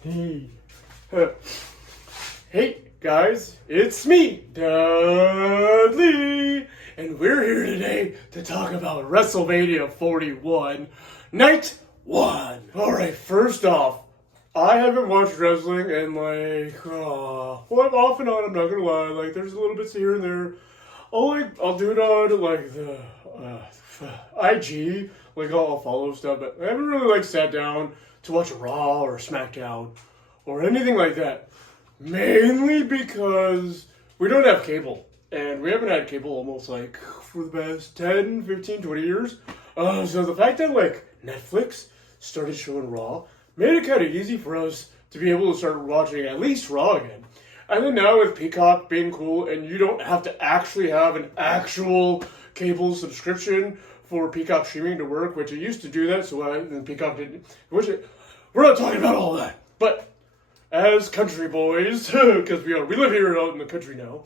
Hey. Hey, guys, it's me, Dudley, and we're here today to talk about WrestleMania 41, Night 1. Alright, first off, I haven't watched wrestling in well, off and on, I'm not gonna lie, there's a little bits here and there. I'll do it on, the IG, I'll follow stuff, but I haven't really, sat down to watch Raw or SmackDown or anything like that. Mainly because we don't have cable. And we haven't had cable almost for the past 10, 15, 20 years. So the fact that Netflix started showing Raw made it kind of easy for us to be able to start watching at least Raw again. And then now with Peacock being cool and you don't have to actually have an actual cable subscription for Peacock streaming to work, which it used to do that, then Peacock didn't. We're not talking about all that. But as country boys, because we live here out in the country now,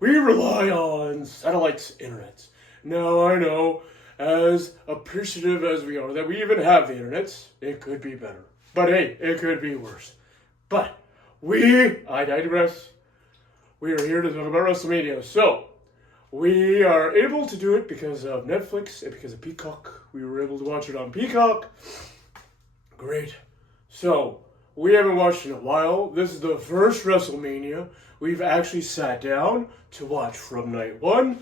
we rely on satellites, internets. Now I know, as appreciative as we are that we even have the internets, it could be better. But hey, it could be worse. But I digress. We are here to talk about WrestleMania. So, we are able to do it because of Netflix and because of Peacock. We were able to watch it on Peacock. Great. So, we haven't watched in a while. This is the first WrestleMania we've actually sat down to watch from night 1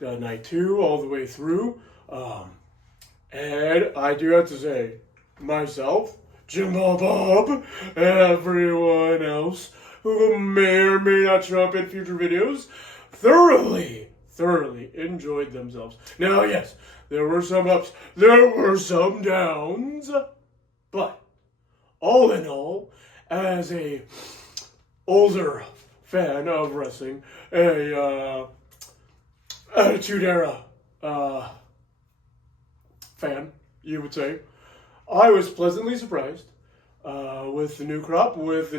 to night 2 all the way through. And I do have to say, myself, Jimbo Bob, everyone else who may or may not show up in future videos, thoroughly enjoyed themselves. Now, yes, there were some ups, there were some downs, but all in all, as a older fan of wrestling, a Attitude Era fan, you would say, I was pleasantly surprised with the new crop, with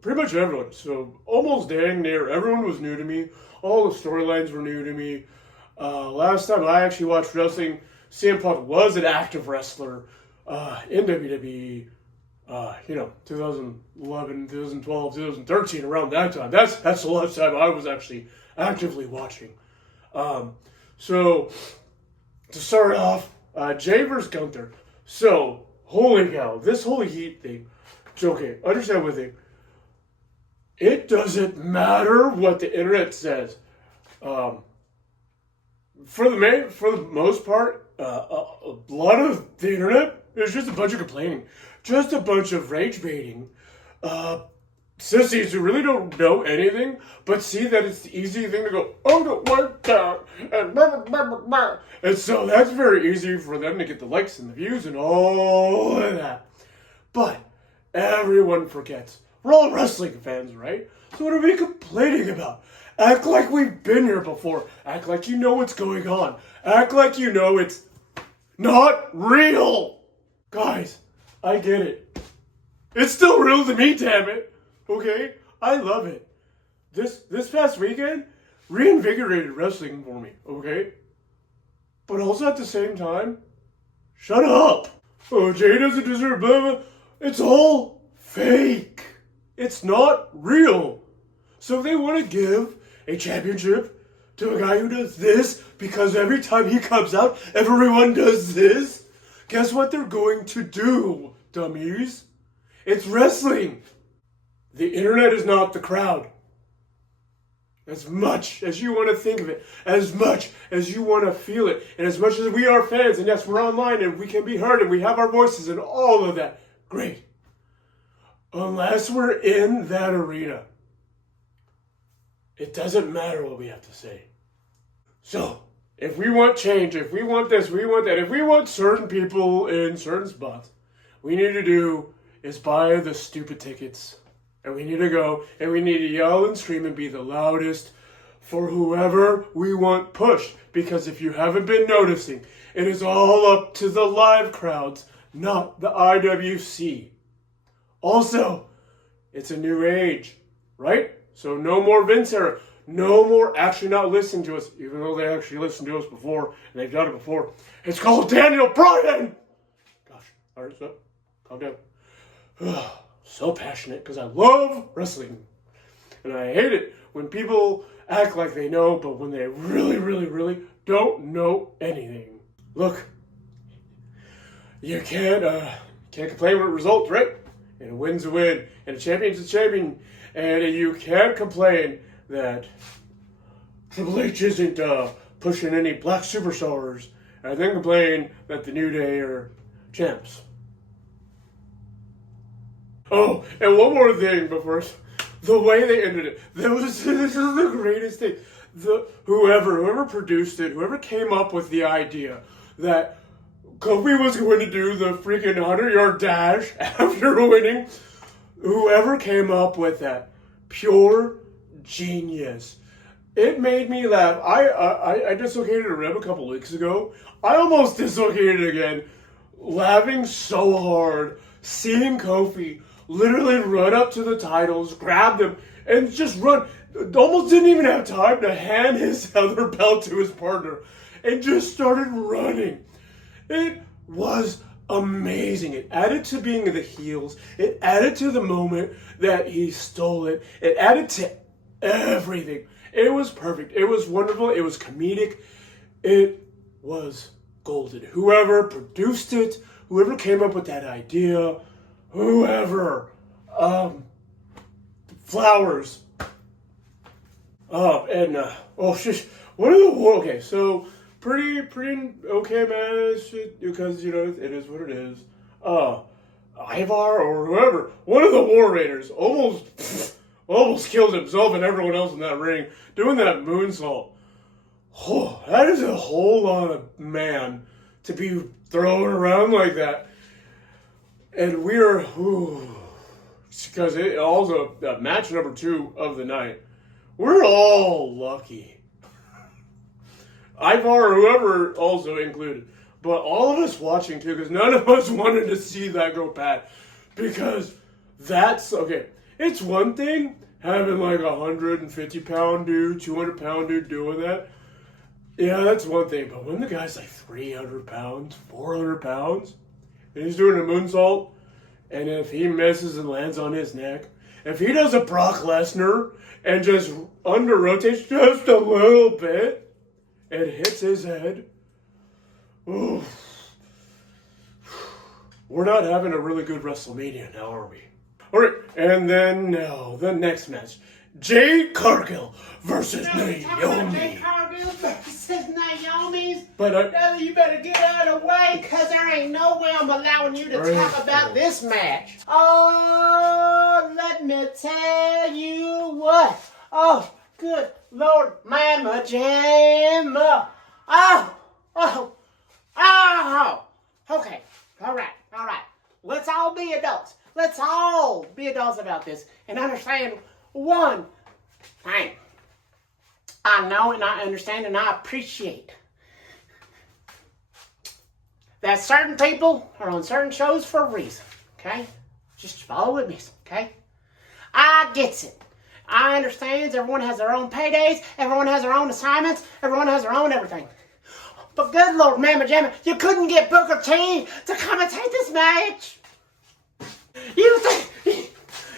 pretty much everyone. So almost dang near everyone was new to me. All the storylines were new to me. Last time I actually watched wrestling, CM Punk was an active wrestler in WWE. 2011, 2012, 2013, around that time. That's the last time I was actually actively watching. So to start off, Jay versus Gunther. So, holy cow, this whole heat thing. Okay, understand one thing. It doesn't matter what the internet says. For the most part, a lot of the internet is just a bunch of complaining, just a bunch of rage baiting. Sissies who really don't know anything, but see that it's the easy thing to go, oh, don't like that, and blah, blah, blah, blah. And so that's very easy for them to get the likes and the views and all of that. But everyone forgets. We're all wrestling fans, right? So what are we complaining about? Act like we've been here before. Act like you know what's going on. Act like you know it's not real. Guys, I get it. It's still real to me, damn it. Okay? I love it. This past weekend reinvigorated wrestling for me, okay? But also at the same time, shut up. Oh, Jay doesn't deserve blah, blah. It's all fake. It's not real. So if they want to give a championship to a guy who does this because every time he comes out, everyone does this, guess what they're going to do, dummies? It's wrestling. The internet is not the crowd. As much as you want to think of it, as much as you want to feel it, and as much as we are fans, and yes, we're online, and we can be heard, and we have our voices, and all of that, great. Unless we're in that arena, it doesn't matter what we have to say. So, if we want change, if we want this, we want that, if we want certain people in certain spots, we need to do is buy the stupid tickets. And we need to go, and we need to yell and scream and be the loudest for whoever we want pushed. Because if you haven't been noticing, it is all up to the live crowds, not the IWC. Also, it's a new age, right? So no more Vince era. No more actually not listening to us, even though they actually listened to us before, and they've done it before. It's called Daniel Bryan! Gosh, alright, stop. Calm down. So passionate because I love wrestling. And I hate it when people act like they know, but when they really, really, really don't know anything. Look, you can't complain with results, right? And a win's a win, and a champion's a champion, and you can't complain that Triple H isn't pushing any black superstars, and then complain that the New Day are champs. Oh, and one more thing before the way they ended it. This is the greatest thing. Whoever produced it, whoever came up with the idea that Kofi was going to do the freaking 100-yard dash after winning, whoever came up with that, pure genius. It made me laugh. I dislocated a rib a couple weeks ago. I almost dislocated it again, laughing so hard, seeing Kofi literally run up to the titles, grab them, and just run. Almost didn't even have time to hand his other belt to his partner, and just started running. It was amazing. It added to being the heels. It added to the moment that he stole it. It added to everything. It was perfect. It was wonderful. It was comedic. It was golden. Whoever produced it, whoever came up with that idea, whoever, flowers. What are the, okay, so pretty okay match, because, you know, it is what it is. Ivar or whoever, one of the War Raiders almost killed himself and everyone else in that ring doing that moonsault. Oh, that is a whole lot of man to be throwing around like that. And we're, because it also, match number 2 of the night, we're all lucky. Ivar or whoever also included. But all of us watching too, because none of us wanted to see that go bad. Because that's, okay, it's one thing having like 150-pound dude, 200-pound dude doing that. Yeah, that's one thing. But when the guy's like 300 pounds, 400 pounds, and he's doing a moonsault, and if he misses and lands on his neck, if he does a Brock Lesnar and just under-rotates just a little bit and hits his head, oof, we're not having a really good WrestleMania now, are we? All right, and then now the next match, Jade Cargill versus Naomi. Jade Cargill versus Naomi's. But you better get out of the way, because there ain't no way I'm allowing you to talk about this match. Oh, let me tell you what. Oh, good Lord, Mama Jamma. Oh. Okay, all right. Let's all be adults. Let's all be adults about this and understand one thing. I know and I understand and I appreciate that certain people are on certain shows for a reason, okay? Just follow with me, okay? I gets it. I understand everyone has their own paydays, everyone has their own assignments, everyone has their own everything. But good Lord, Mama Jamma, you couldn't get Booker T to commentate this match.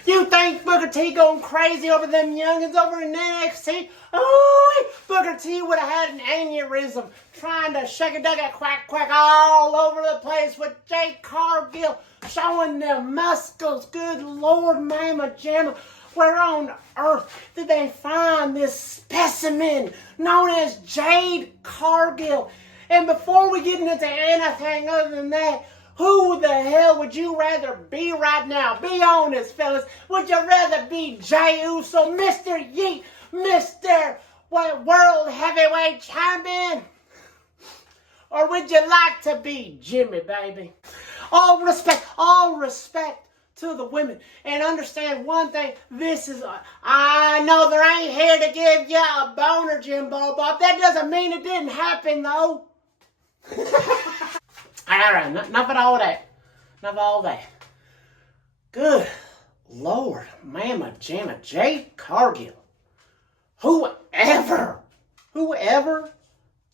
You think Booker T going crazy over them youngins over in NXT? Oh, Booker T would have had an aneurysm trying to shake a duck at quack all over the place with Jade Cargill showing them muscles. Good Lord, Mama Jamma. Where on earth did they find this specimen known as Jade Cargill? And before we get into anything other than that, who the hell would you rather be right now? Be honest, fellas. Would you rather be Jey Uso, Mr. Yeet, Mr. World Heavyweight Champion? Or would you like to be Jimmy, baby? All respect to the women. And understand one thing, I know there ain't here to give you a boner, Jimbo Bob. That doesn't mean it didn't happen, though. Alright, enough of all that. Good Lord, Mama Jamma, Jade Cargill. Whoever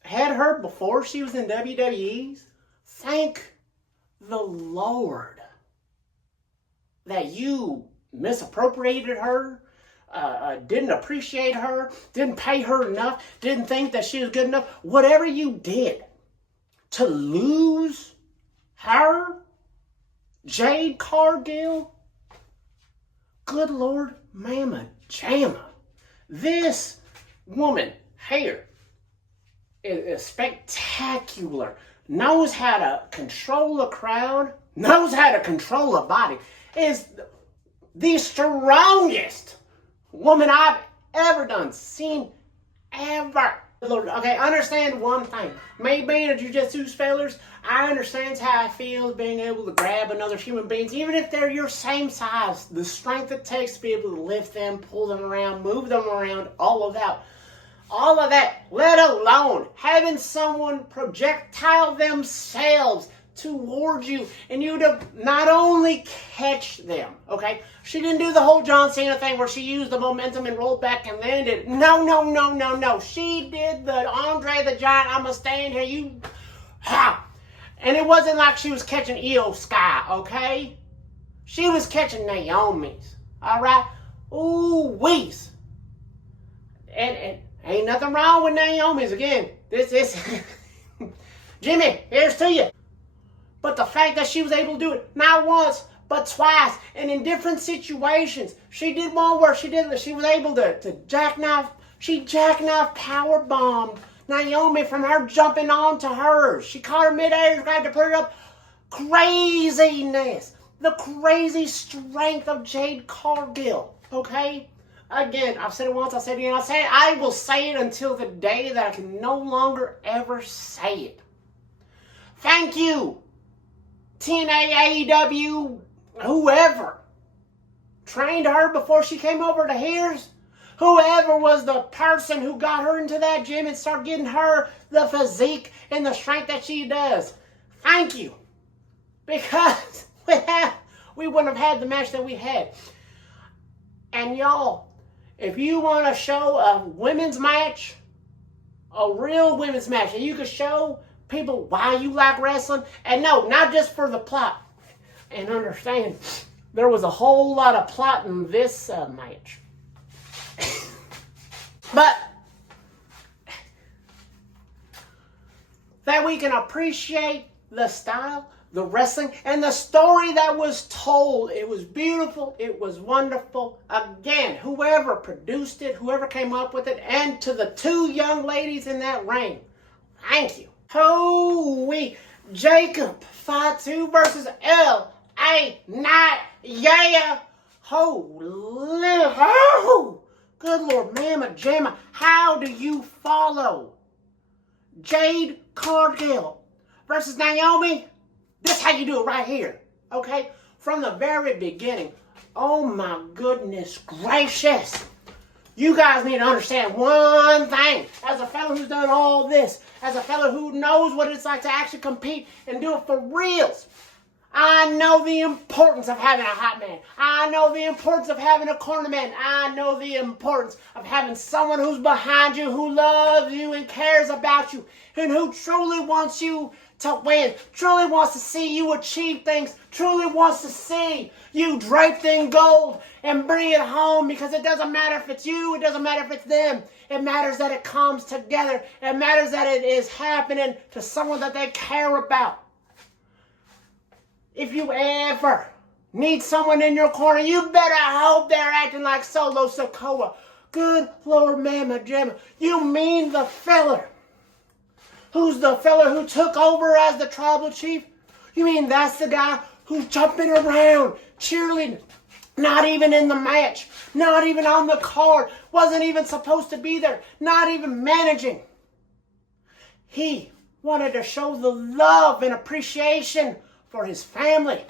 had her before she was in WWE's, thank the Lord. that you misappropriated her, didn't appreciate her, didn't pay her enough, didn't think that she was good enough, whatever you did to lose her, Jade Cargill, good Lord, Mama Jamma, this woman here is spectacular, knows how to control a crowd, knows how to control a body, is the strongest woman I've ever seen, ever. Okay, understand one thing. Me being a jiu-jitsu spellers, I understand how it feels being able to grab another human being, even if they're your same size. The strength it takes to be able to lift them, pull them around, move them around, all of that. All of that, let alone having someone projectile themselves towards you and you to not only catch them, okay? She didn't do the whole John Cena thing where she used the momentum and rolled back and landed. No. She did the Andre the Giant, I'ma stand here, you... Ha! And it wasn't like she was catching Io Sky, okay? She was catching Naomi's, all right? Ooh, wees. And ain't nothing wrong with Naomi's. Again, this is... Jimmy, here's to you. But the fact that she was able to do it not once, but twice, and in different situations. She did one where she was able to jackknife, she jackknife power bombed Naomi from her jumping onto her. She caught her midair, tried to put her up. Craziness. The crazy strength of Jade Cargill, okay? Again, I've said it once, I'll say it again, I will say it until the day that I can no longer ever say it. Thank you, TNA, AEW, whoever trained her before she came over to here's, whoever was the person who got her into that gym and started getting her the physique and the strength that she does. Thank you. Because we wouldn't have had the match that we had. And y'all, if you want to show a women's match, a real women's match, and you can show people why you like wrestling, and no, not just for the plot. And understand, there was a whole lot of plot in this match. But that we can appreciate the style, the wrestling, and the story that was told. It was beautiful. It was wonderful. Again, whoever produced it, whoever came up with it, and to the two young ladies in that ring, thank you. Holy Jacob Fatu versus L.A. Knight. Yeah. Holy. Oh, good Lord, Mama Jamma. How do you follow Jade Cargill versus Naomi? This is how you do it right here, okay? From the very beginning. Oh my goodness gracious. You guys need to understand one thing. As a fellow who's done all this, as a fellow who knows what it's like to actually compete and do it for reals, I know the importance of having a hot man. I know the importance of having a corner man. I know the importance of having someone who's behind you, who loves you and cares about you, and who truly wants you to win, truly wants to see you achieve things, truly wants to see you draped in gold and bring it home, because it doesn't matter if it's you, it doesn't matter if it's them. It matters that it comes together. It matters that it is happening to someone that they care about. If you ever need someone in your corner, you better hope they're acting like Solo Sikoa. Good Lord, Mama Jamma. You mean the fella who's the fella who took over as the tribal chief? You mean that's the guy who's jumping around, cheerleading, not even in the match, not even on the card, wasn't even supposed to be there, not even managing. He wanted to show the love and appreciation for his family,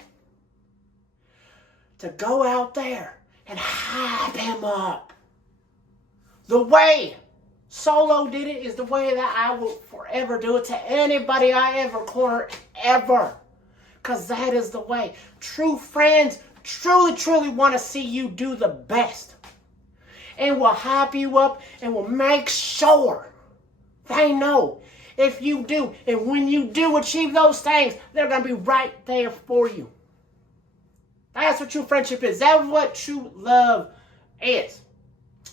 to go out there and hype him up. The way Solo did it is the way that I will forever do it to anybody I ever corner, ever. Because that is the way. True friends truly want to see you do the best. And will hype you up and will make sure they know if you do, and when you do achieve those things, they're going to be right there for you. That's what true friendship is. That's what true love is.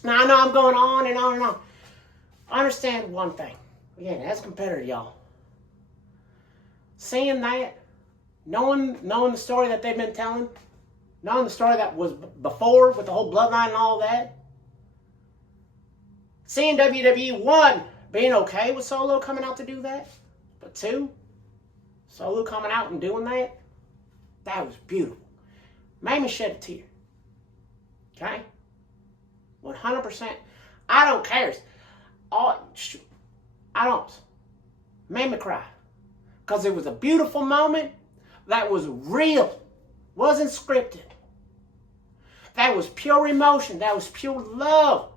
Now, I know I'm going on and on and on. I understand one thing. Again, as a competitor, y'all. Seeing that, knowing the story that they've been telling, knowing the story that was before with the whole bloodline and all that, seeing WWE, one, being okay with Solo coming out to do that, but two, Solo coming out and doing that, that was beautiful. Made me shed a tear. Okay? 100%. I don't care. I don't. Made me cry. Because it was a beautiful moment that was real. Wasn't scripted. That was pure emotion. That was pure love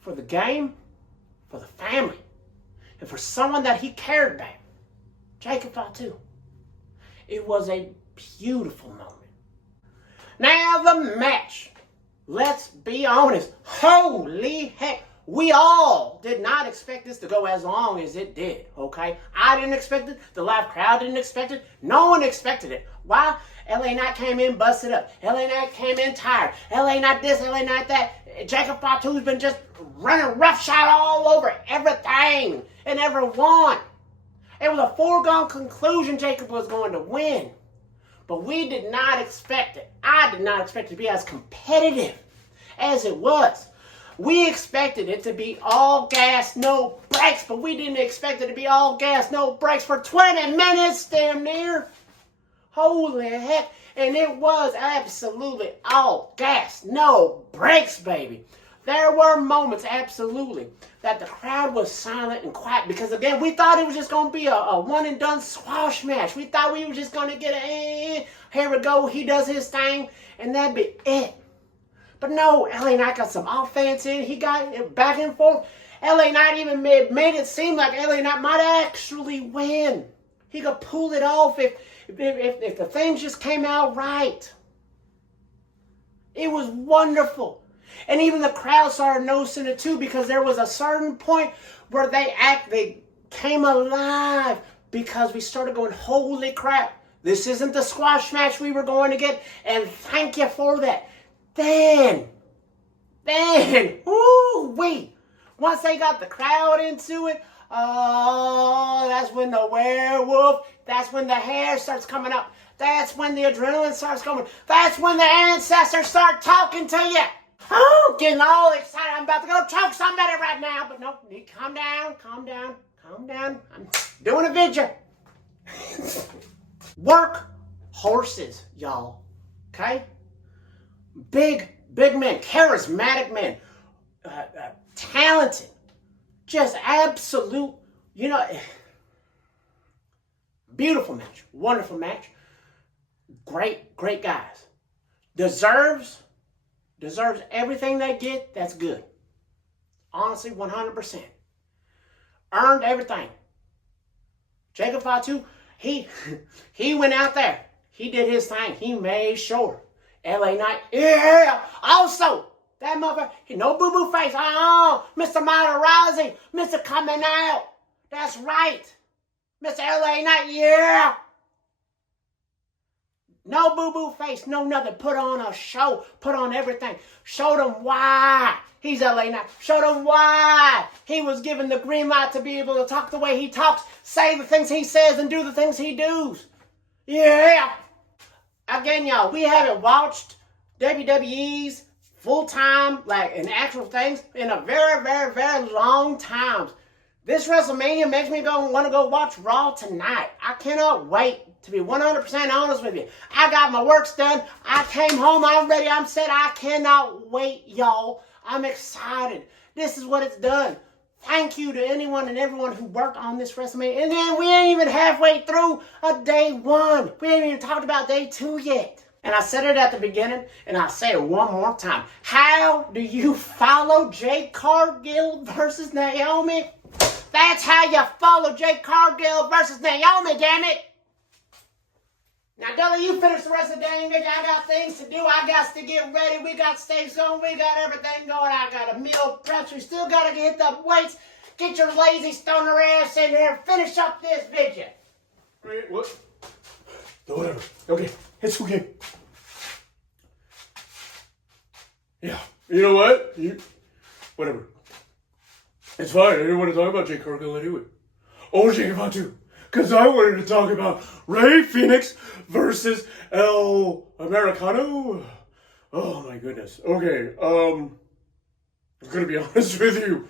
for the game, for the family, and for someone that he cared about. Jacob Fatu. It was a beautiful moment. Now the match. Let's be honest. Holy heck. We all did not expect this to go as long as it did, okay? I didn't expect it. The live crowd didn't expect it. No one expected it. Why? LA Knight came in busted up. LA Knight came in tired. LA Knight this, LA Knight that. Jacob Fatu's been just running roughshod all over everything and everyone. It was a foregone conclusion Jacob was going to win. But we did not expect it. I did not expect it to be as competitive as it was. We expected it to be all gas, no brakes, but we didn't expect it to be all gas, no brakes for 20 minutes, damn near. Holy heck. And it was absolutely all gas, no brakes, baby. There were moments, absolutely, that the crowd was silent and quiet because, again, we thought it was just going to be a one-and-done squash match. We thought we were just going to get here we go, he does his thing, and that'd be it. But no, LA Knight got some offense in. He got it back and forth. LA Knight even made it seem like LA Knight might actually win. He could pull it off if the things just came out right. It was wonderful. And even the crowd started noticing it too because there was a certain point where they came alive because we started going, holy crap, this isn't the squash match we were going to get, and thank you for that. Then, ooh-wee, once they got the crowd into it, oh, that's when the werewolf, that's when the hair starts coming up, that's when the adrenaline starts going, that's when the ancestors start talking to you. Oh, getting all excited, I'm about to go choke somebody right now, but no, calm down. I'm doing a video. Work horses, y'all, okay? Big men, charismatic men, talented, just absolute, beautiful match, wonderful match, great guys. Deserves everything they get, that's good. Honestly, 100%. Earned everything. Jacob Fatu, he went out there, he did his thing, he made sure. LA Knight, yeah. Also, that mother, no boo-boo face. Oh, Mr. Matarazzi, Mr. Coming Out. That's right. Mr. LA Knight, yeah. No boo-boo face, no nothing. Put on a show. Put on everything. Show them why he's LA Knight. Show them why he was given the green light to be able to talk the way he talks, say the things he says, and do the things he does. Yeah. Again, y'all, we haven't watched WWE's full-time, in actual things, in a very, very, very long time. This WrestleMania makes me want to go watch Raw tonight. I cannot wait, to be 100% honest with you. I got my works done. I came home. I'm ready. I'm set. I cannot wait, y'all. I'm excited. This is what it's done. Thank you to anyone and everyone who worked on this WrestleMania. And then we ain't even halfway through day one. We ain't even talked about day two yet. And I said it at the beginning, and I'll say it one more time. How do you follow Jade Cargill versus Naomi? That's how you follow Jade Cargill versus Naomi, damn it. Now, Dudley, you finish the rest of the day. I got things to do. I got to get ready. We got steaks on. We got everything going. I got a meal prep. We still got to hit the weights. Get your lazy stoner ass in here and finish up this video. Wait, what? Whatever. Okay, it's okay. Yeah. You know what? Whatever. It's fine. I didn't want to talk about Jake Cargill anyway. Or Jake Avatu. Because I wanted to talk about Ray Phoenix versus El Americano. Oh my goodness. Okay, I'm gonna be honest with you.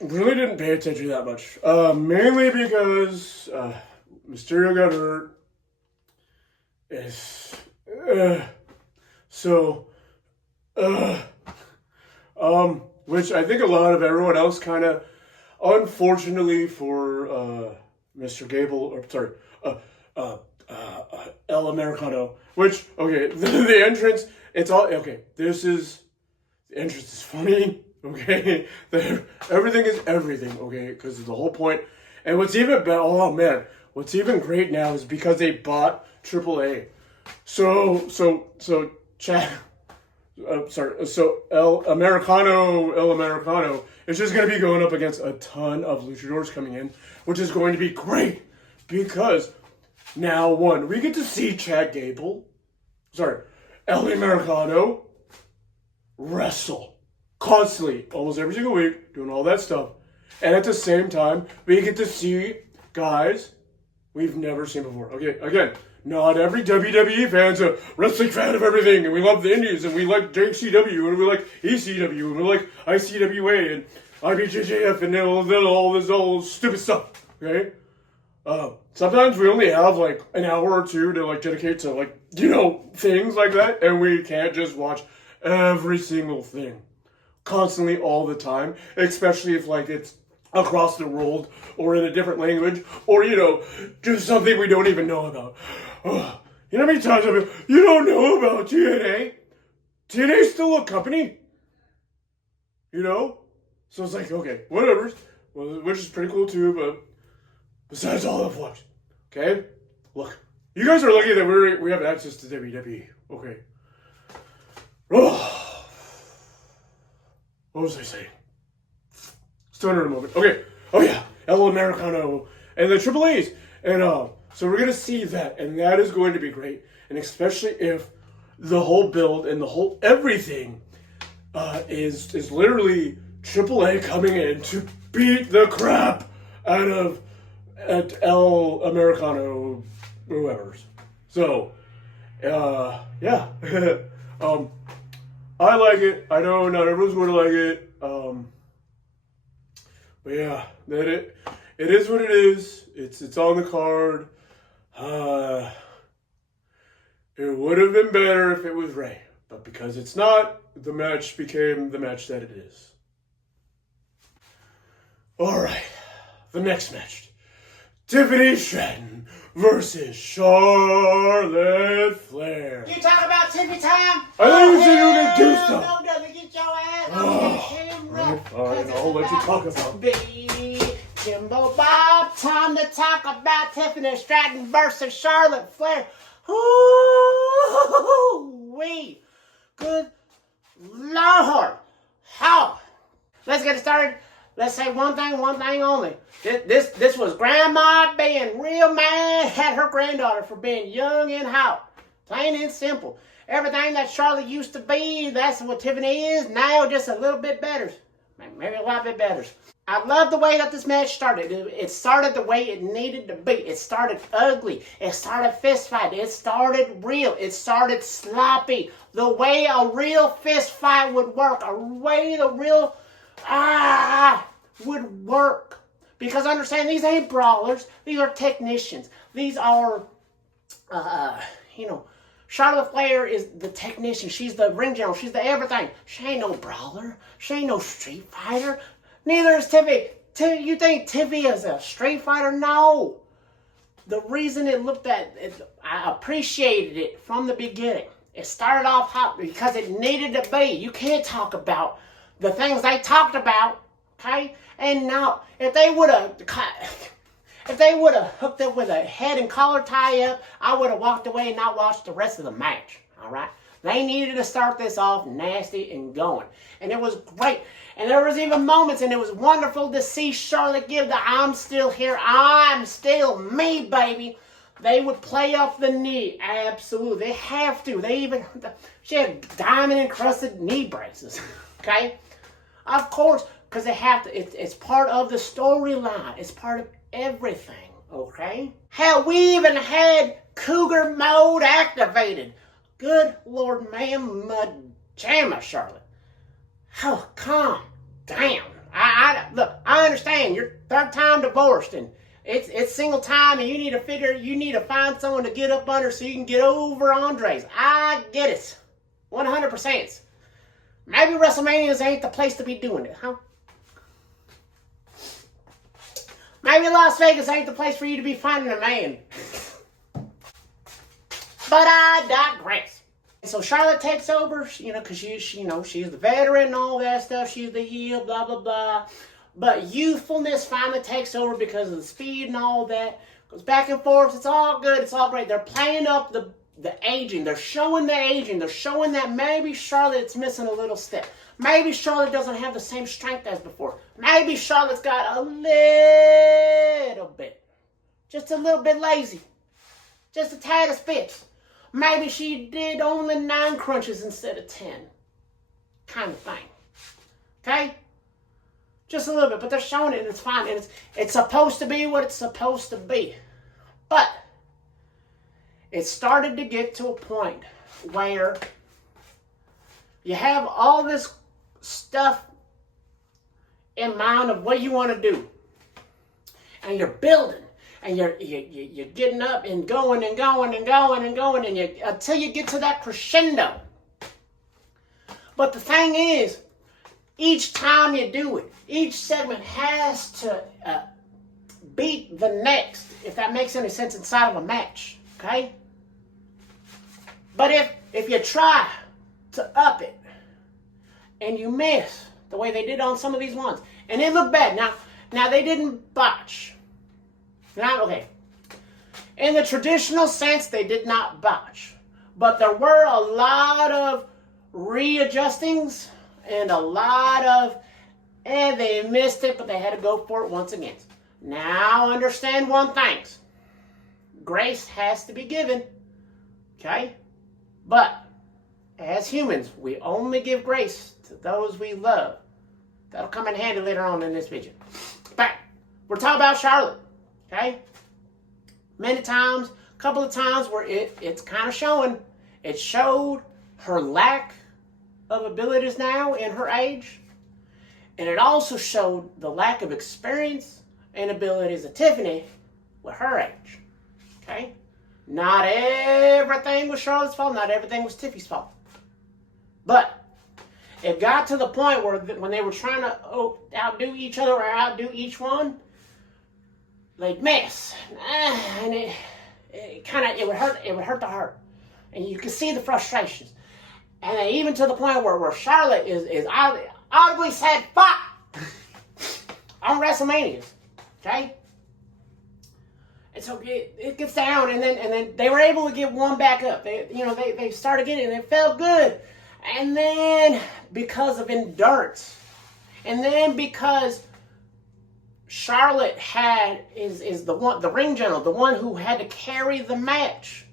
Really didn't pay attention that much. Mainly because Mysterio got hurt. It's which I think a lot of everyone else kind of, unfortunately for Mr. Gable, or sorry, El Americano, which, okay, the entrance, it's all, okay, the entrance is funny, okay, everything is everything, okay, because of the whole point, and what's even better, oh man, what's even great now is because they bought AAA, so Chad, so El Americano is just going to be going up against a ton of luchadors coming in, which is going to be great, because now, we get to see El Americano wrestle constantly, almost every single week, doing all that stuff. And at the same time, we get to see guys we've never seen before. Okay, again, not every WWE fan's a wrestling fan of everything, and we love the indies, and we like JCW, and we like ECW, and we like ICWA, and IBJJF, and all this stupid stuff, okay? Sometimes we only have like an hour or two to like dedicate to like, things like that, and we can't just watch every single thing constantly all the time, especially if like it's across the world or in a different language, or just something we don't even know about. You know how many times I've been, you don't know about TNA? TNA's still a company, so it's like, okay, whatever, well, which is pretty cool too, but besides all that flux, okay? Look, you guys are lucky that we have access to WWE, okay? Oh, what was I saying? Stoner in a moment. Okay. Oh yeah, El Americano and the AAAs, and so we're gonna see that, and that is going to be great, and especially if the whole build and the whole everything is literally AAA coming in to beat the crap out of El Americano, whoever's. So, yeah. I like it. I know not everyone's going to like it. But yeah, it is what it is. It's on the card. It would have been better if it was Ray, but because it's not, the match became the match that it is. All right, the next match. Tiffany Stratton versus Charlotte Flair. You talk about Tiffany time? I thought you said you were going to do stuff. No, doesn't get your ass on camera. Fine, I'll let you talk about it. Jimbo Bob, time to talk about Tiffany Stratton versus Charlotte Flair. Ooh-wee. Good Lord. How? Let's get it started. Let's say one thing only. This was Grandma being real mad at her granddaughter for being young and hot. Plain and simple. Everything that Charlotte used to be, that's what Tiffany is. Now just a little bit better. Maybe a lot bit better. I love the way that this match started. It started the way it needed to be. It started ugly. It started fist fight. It started real. It started sloppy. The way a real fist fight would work. A way the real would work. Because understand, these ain't brawlers. These are technicians. These are, Charlotte Flair is the technician. She's the ring general. She's the everything. She ain't no brawler. She ain't no street fighter. Neither is Tiffy. You think Tiffy is a street fighter? No. The reason it looked at it, I appreciated it from the beginning. It started off hot because it needed to be. You can't talk about the things they talked about, okay? And now, if they would have hooked up with a head and collar tie-up, I would have walked away and not watched the rest of the match, all right? They needed to start this off nasty and going. And it was great. And there was even moments, and it was wonderful to see Charlotte give the I'm still here, I'm still me, baby. They would play up the knee. Absolutely. They have to. She had diamond encrusted knee braces. Okay? Of course, because they have to. It's part of the storyline. It's part of everything. Okay? Hell, we even had cougar mode activated. Good Lord, ma'am, jamma, Charlotte. Oh, calm down. Look, I understand. You're third time divorced and it's single time and you need to find someone to get up under so you can get over Andres. I get it. 100%. Maybe WrestleManias ain't the place to be doing it, huh? Maybe Las Vegas ain't the place for you to be finding a man. But I digress. So Charlotte takes over, because she's the veteran and all that stuff. She's the heel, blah, blah, blah. But youthfulness finally takes over because of the speed and all that. Goes back and forth. It's all good. It's all great. They're playing up the aging. They're showing the aging. They're showing that maybe Charlotte's missing a little step. Maybe Charlotte doesn't have the same strength as before. Maybe Charlotte's got a little bit. Just a little bit lazy. Just a tad of bit. Maybe she did only 9 crunches instead of 10. Kind of thing. Okay? Just a little bit. But they're showing it and it's fine. And it's supposed to be what it's supposed to be. But it started to get to a point where you have all this stuff in mind of what you want to do. And you're building. And you're getting up and going and going and going and going until you get to that crescendo. But the thing is, each time you do it, each segment has to beat the next, if that makes any sense, inside of a match. Okay? But if you try to up it and you miss the way they did on some of these ones, and it looked bad. Now they didn't botch. Okay. In the traditional sense, they did not botch. But there were a lot of readjustings and a lot of, they missed it, but they had to go for it once again. Now, understand one thing. Grace has to be given. Okay? But, as humans, we only give grace to those we love. That'll come in handy later on in this video. But, we're talking about Charlotte. Okay? Many times, a couple of times where it's kind of showing. It showed her lack of abilities now in her age. And it also showed the lack of experience and abilities of Tiffany with her age. Okay? Not everything was Charlotte's fault. Not everything was Tiffany's fault. But it got to the point where when they were trying to outdo each other or outdo each one, they'd miss, and it would hurt the heart, and you could see the frustrations, and even to the point where Charlotte is audibly said "fuck" on WrestleManias, okay, and so it gets down, and then they were able to get one back up. They started getting it, and it felt good, and then because of endurance, and then because Charlotte is the ring general, the one who had to carry the match,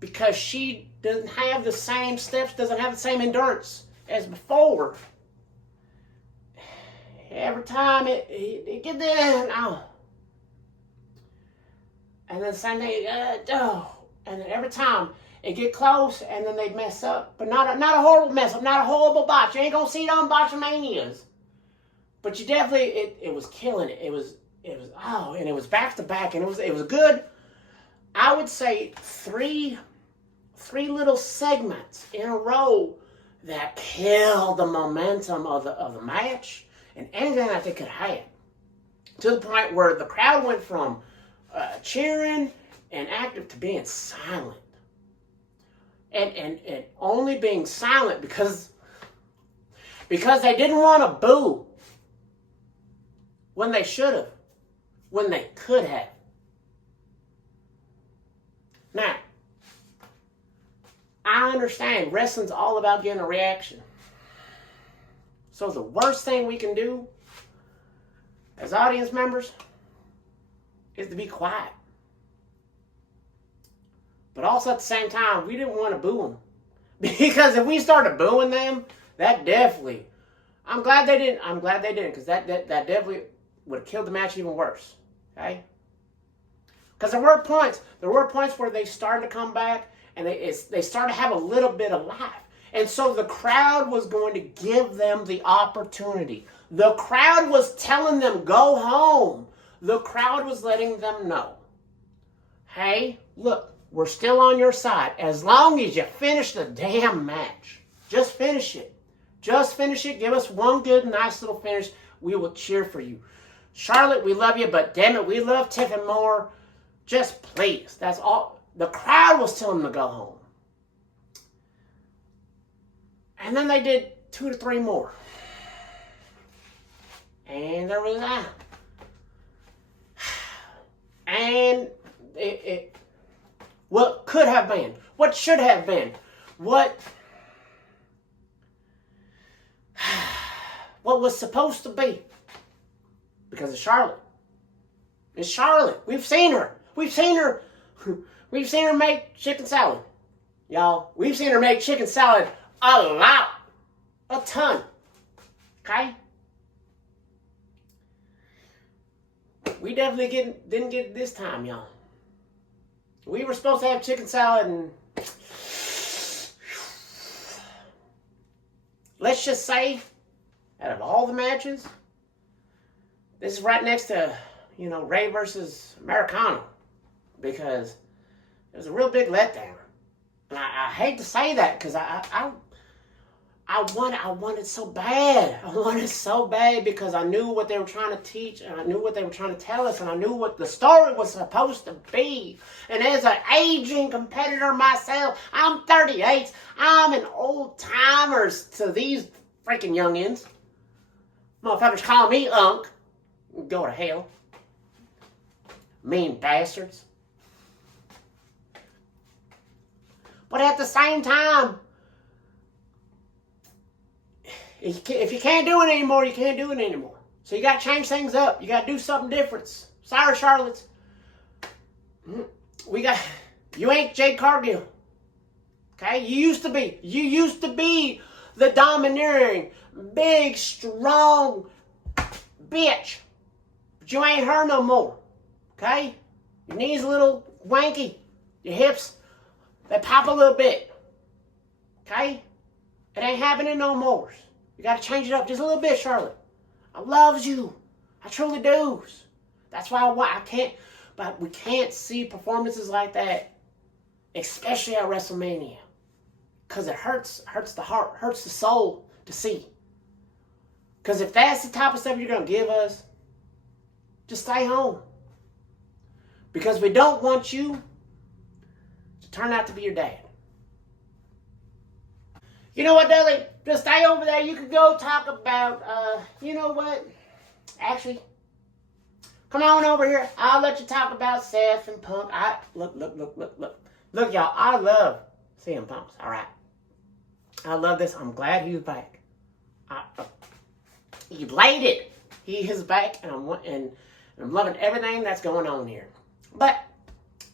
because she doesn't have the same steps, doesn't have the same endurance as before. Every time it get there, and then Sunday, and then every time it get close, and then they mess up, but not a horrible mess up, not a horrible botch. You ain't gonna see it on Botchamanias. But you definitely, it was killing it. It was, and it was back to back, and it was good. I would say three little segments in a row that killed the momentum of the match and anything that they could have. To the point where the crowd went from cheering and active to being silent. And only being silent because they didn't want to boo. When they should have. When they could have. Now, I understand wrestling's all about getting a reaction. So the worst thing we can do as audience members is to be quiet. But also at the same time, we didn't want to boo them. Because if we started booing them, that definitely... I'm glad they didn't, because that definitely would have killed the match even worse. Okay? Because there were points where they started to come back, and they started to have a little bit of life. And so the crowd was going to give them the opportunity. The crowd was telling them, go home. The crowd was letting them know, hey, look, we're still on your side. As long as you finish the damn match. Just finish it. Just finish it. Give us one good, nice little finish. We will cheer for you. Charlotte, we love you, but damn it, we love Tiffany more. Just please. That's all. The crowd was telling them to go home. And then they did 2 to 3 more. And there was that. And what could have been, what should have been, what was supposed to be, because of Charlotte. It's Charlotte. We've seen her. We've seen her make chicken salad. Y'all, we've seen her make chicken salad a lot. A ton. Okay? We definitely didn't get it this time, y'all. We were supposed to have chicken salad, and let's just say, out of all the matches, this is right next to, Ray versus Americano, because it was a real big letdown. And I hate to say that, because I wanted so bad. I wanted so bad because I knew what they were trying to teach, and I knew what they were trying to tell us, and I knew what the story was supposed to be. And as an aging competitor myself, I'm 38. I'm an old timer to these freaking youngins. Motherfuckers call me Unc. Go to hell. Mean bastards. But at the same time, if you can't do it anymore, you can't do it anymore. So you got to change things up. You got to do something different. Sorry, Charlotte. You ain't Jade Cargill. Okay? You used to be. You used to be the domineering, big, strong bitch. But you ain't her no more. Okay? Your knees a little wanky. Your hips, they pop a little bit. Okay? It ain't happening no more. You got to change it up just a little bit, Charlotte. I loves you. I truly do. That's why I can't, but we can't see performances like that, especially at WrestleMania. Because it hurts the heart, hurts the soul to see. Because if that's the type of stuff you're going to give us, just stay home. Because we don't want you to turn out to be your dad. You know what, Dudley? Just stay over there. You could go talk about, you know what? Actually, come on over here. I'll let you talk about Seth and Punk. Look, y'all. I love CM Punk's. All right. I love this. I'm glad he's back. He laid it. He is back, and I'm loving everything that's going on here. But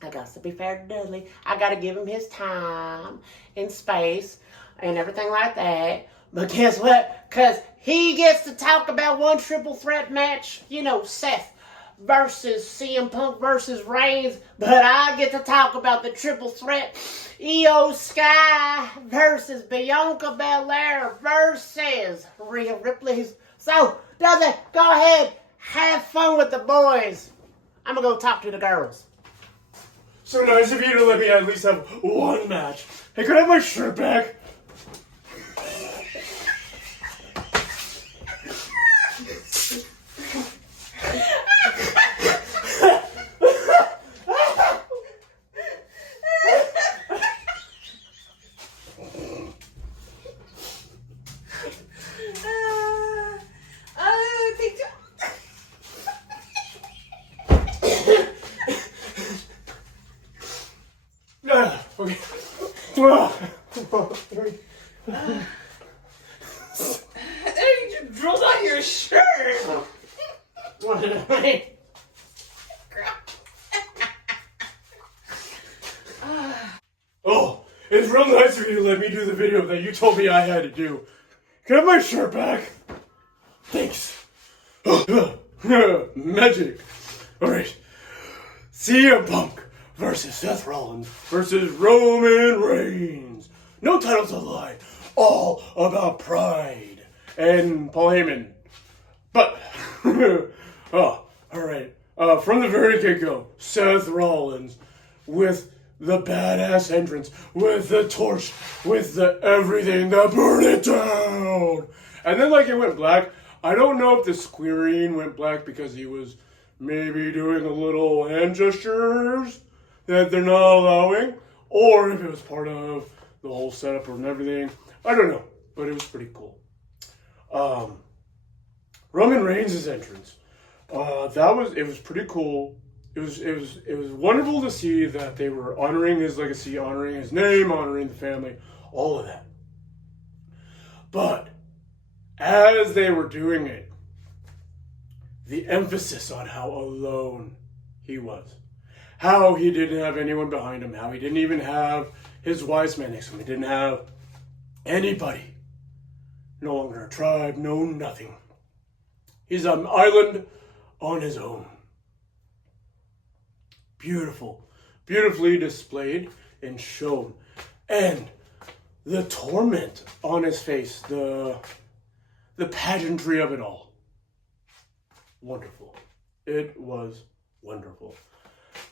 I got to be fair to Dudley. I got to give him his time and space and everything like that. But guess what? Because he gets to talk about one triple threat match. Seth versus CM Punk versus Reigns. But I get to talk about the triple threat. Io Sky versus Bianca Belair versus Rhea Ripley. So, Dudley, go ahead. Have fun with the boys. I'm going to go talk to the girls. So nice of you to let me at least have one match. Hey, could I have my shirt back? Okay. You just drooled on your shirt. What? It's real nice of you to let me do the video that you told me I had to do. Can I have my shirt back? Thanks. Magic. Alright. CM Punk versus Seth Rollins versus Roman Reigns. No titles on the line. All about pride. And Paul Heyman. But, alright. From the very get-go, Seth Rollins with the badass entrance, with the torch, with the everything that burned it down. And then it went black. I don't know if the screen went black because he was maybe doing a little hand gestures that they're not allowing, or if it was part of the whole setup and everything. I don't know, but it was pretty cool. Roman Reigns' entrance. It was pretty cool. It was wonderful to see that they were honoring his legacy, honoring his name, honoring the family, all of that. But as they were doing it, the emphasis on how alone he was, how he didn't have anyone behind him, how he didn't even have his wise man next to him, he didn't have anybody, no longer a tribe, no nothing. He's an island on his own. Beautifully displayed and shown. And the torment on his face, the pageantry of it all. Wonderful. It was wonderful.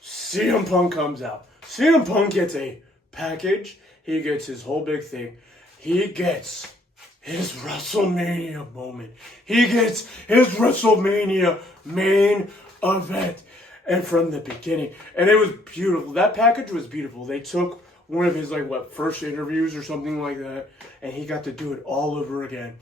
CM Punk comes out. CM Punk gets a package. He gets his whole big thing. He gets his WrestleMania moment. He gets his WrestleMania main event. And from the beginning. And it was beautiful. That package was beautiful. They took one of his, first interviews or something like that, and he got to do it all over again.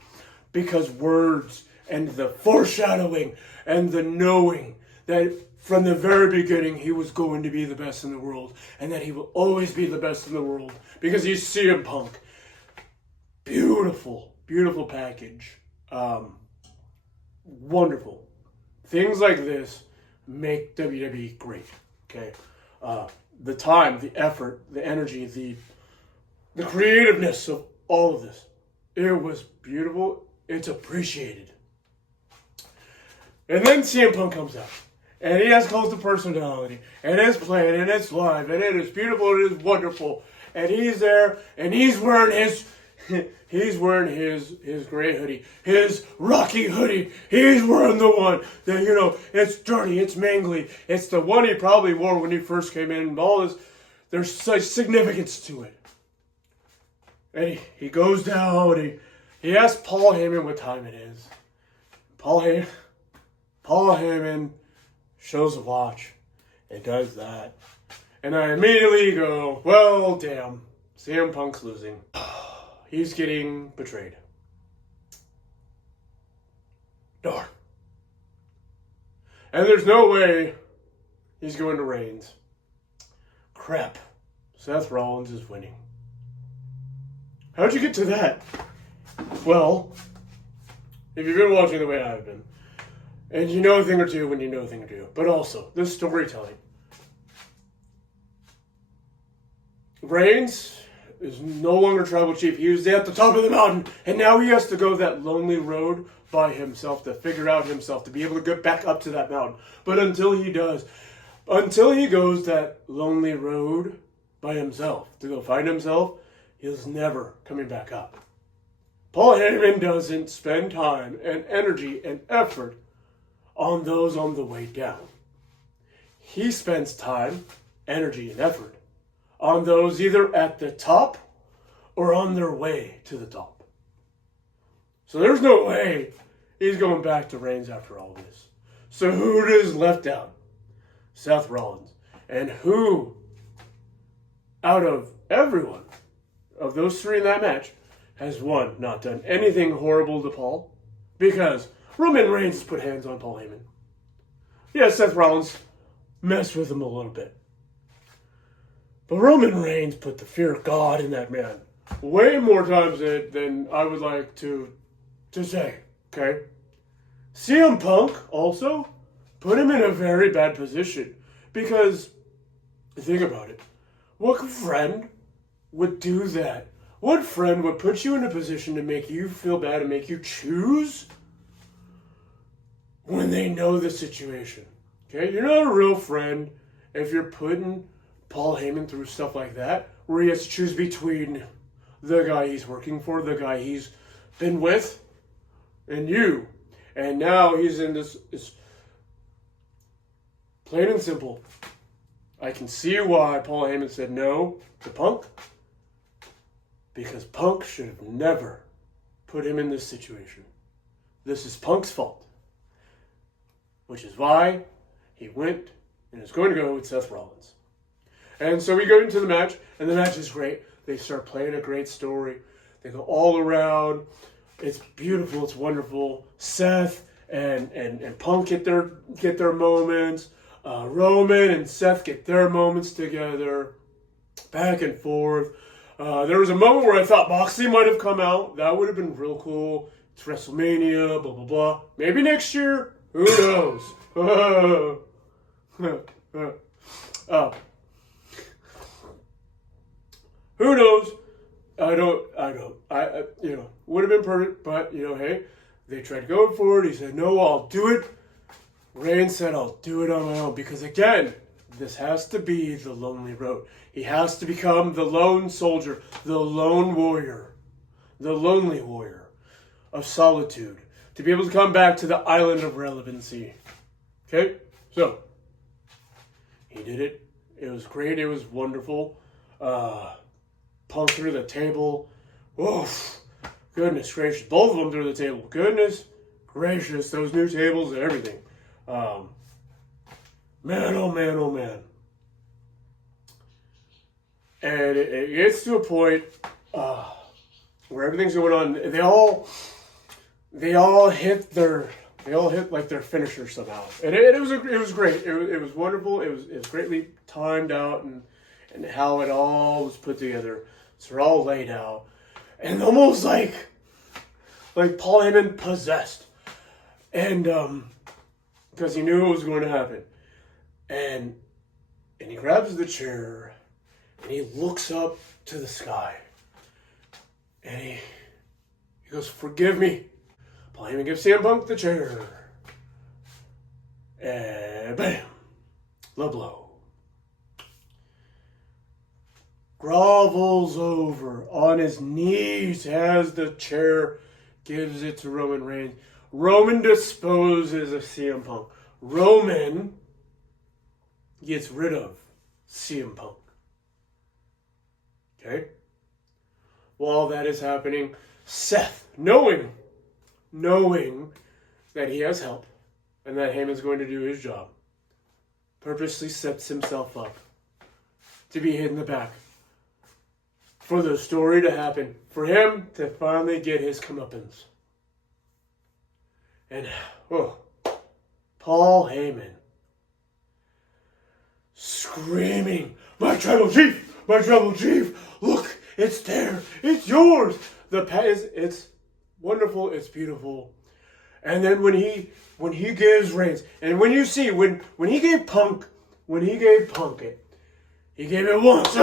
Because words and the foreshadowing and the knowing that from the very beginning he was going to be the best in the world, and that he will always be the best in the world because he's CM Punk. Beautiful package. Wonderful. Things like this make WWE great, okay? The time, the effort, the energy, the creativeness of all of this. It was beautiful. It's appreciated. And then CM Punk comes out. And he has cult of personality. And it's playing, and it's live, and it is beautiful, and it is wonderful. And he's there, and he's wearing his gray hoodie, his Rocky hoodie. He's wearing the one that, it's dirty, it's mangly. It's the one he probably wore when he first came in. And all this, there's such significance to it. And he goes down, he asks Paul Heyman what time it is. Paul Heyman shows a watch and does that. And I immediately go, well, damn, CM Punk's losing. He's getting betrayed. Darn. And there's no way he's going to Reigns. Crap. Seth Rollins is winning. How'd you get to that? Well, if you've been watching the way I've been, and you know a thing or two when you know a thing or two, but also, this storytelling. Reigns is no longer tribal chief. He was at the top of the mountain, and now he has to go that lonely road by himself to figure out himself, to be able to get back up to that mountain. But until he goes that lonely road by himself to go find himself, he's never coming back up. Paul Heyman doesn't spend time and energy and effort on those on the way down. He spends time, energy, and effort on those either at the top or on their way to the top. So there's no way he's going back to Reigns after all this. So who is left out? Seth Rollins. And who, out of everyone, of those three in that match, has one, not done anything horrible to Paul? Because Roman Reigns has put hands on Paul Heyman. Yeah, Seth Rollins messed with him a little bit. But Roman Reigns put the fear of God in that man way more times than I would like to say, okay? CM Punk also put him in a very bad position because, think about it, what friend would do that? What friend would put you in a position to make you feel bad and make you choose when they know the situation? Okay, you're not a real friend if you're putting Paul Heyman through stuff like that, where he has to choose between the guy he's working for, the guy he's been with, and you. And now he's in this plain and simple. I can see why Paul Heyman said no to Punk, because Punk should have never put him in this situation. This is Punk's fault, which is why he went and is going to go with Seth Rollins. And so we go into the match, and the match is great. They start playing a great story. They go all around. It's beautiful. It's wonderful. Seth and Punk get their moments. Roman and Seth get their moments together. Back and forth. There was a moment where I thought Moxley might have come out. That would have been real cool. It's WrestleMania, blah, blah, blah. Maybe next year. Who knows? Who knows? I would have been perfect, but, hey, they tried going for it. He said, no, I'll do it. Reigns said, I'll do it on my own, because, again, this has to be the lonely road. He has to become the lone soldier, the lone warrior, the lonely warrior of solitude, to be able to come back to the island of relevancy. Okay? So, he did it. It was great. It was wonderful. Punk through the table. Oof. Goodness gracious. Both of them through the table. Goodness gracious. Those new tables and everything. Man, oh man, oh man. And it gets to a point where everything's going on. They all hit like their finisher somehow. And it was great. It was wonderful. It was greatly timed out and how it all was put together. So they're all laid out. And almost like Paul Heyman possessed. And because he knew it was going to happen. And he grabs the chair and he looks up to the sky. And he goes, forgive me. Paul Heyman gives CM Punk the chair. And bam. Low blow. Grovels over on his knees as the chair gives it to Roman Reigns. Roman disposes of CM Punk. Roman gets rid of CM Punk. Okay? While that is happening, Seth, knowing that he has help and that Heyman's going to do his job, purposely sets himself up to be hit in the back. For the story to happen. For him to finally get his comeuppance. And, Paul Heyman screaming, my tribal chief, look, it's there, it's yours. It's wonderful, it's beautiful. And then when he gives Reigns, and when you see, when he gave Punk it, he gave it once,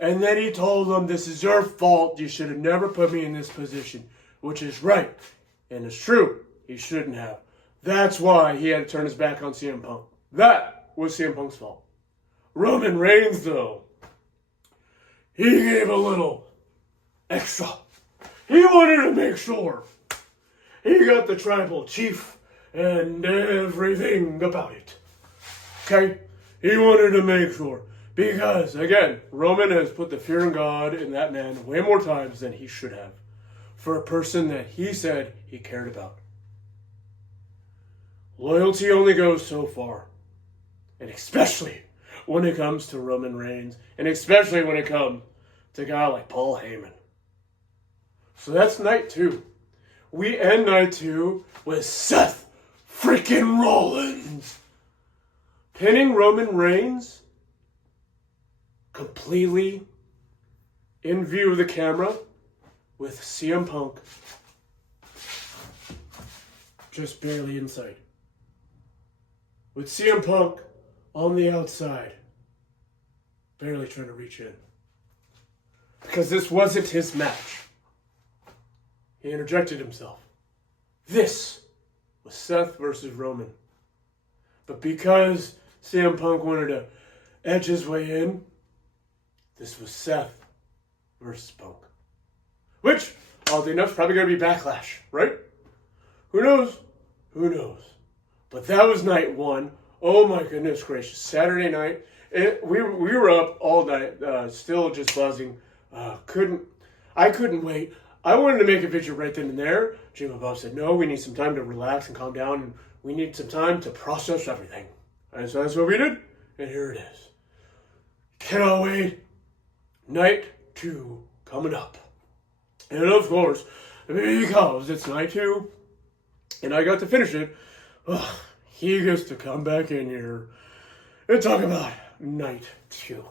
and then he told him, this is your fault, you should have never put me in this position, which is right, and it's true. He shouldn't have. That's why he had to turn his back on CM Punk. That was CM Punk's fault. Roman Reigns, though, he gave a little extra. He wanted to make sure he got the tribal chief and everything about it. Okay? He wanted to make sure. Because, again, Roman has put the fear in God in that man way more times than he should have. For a person that he said he cared about. Loyalty only goes so far. And especially when it comes to Roman Reigns. And especially when it comes to a guy like Paul Heyman. So that's night 2. We end night 2 with Seth freaking Rollins pinning Roman Reigns completely in view of the camera with CM Punk just barely inside. With CM Punk on the outside, barely trying to reach in. because this wasn't his match. He interjected himself. This was Seth versus Roman. But because CM Punk wanted to edge his way in, this was Seth versus Punk. Which, oddly enough, is probably going to be Backlash, right? Who knows? Who knows? But that was night one. Oh my goodness gracious. Saturday night. We were up all night, still just buzzing. I couldn't wait. I wanted to make a video right then and there. Jimbo Bob said, no, we need some time to relax and calm down. And we need some time to process everything. And so that's what we did. And here it is. Cannot wait. Night 2 coming up. And of course, because it's night 2, and I got to finish it, he gets to come back in here and talk about night 2.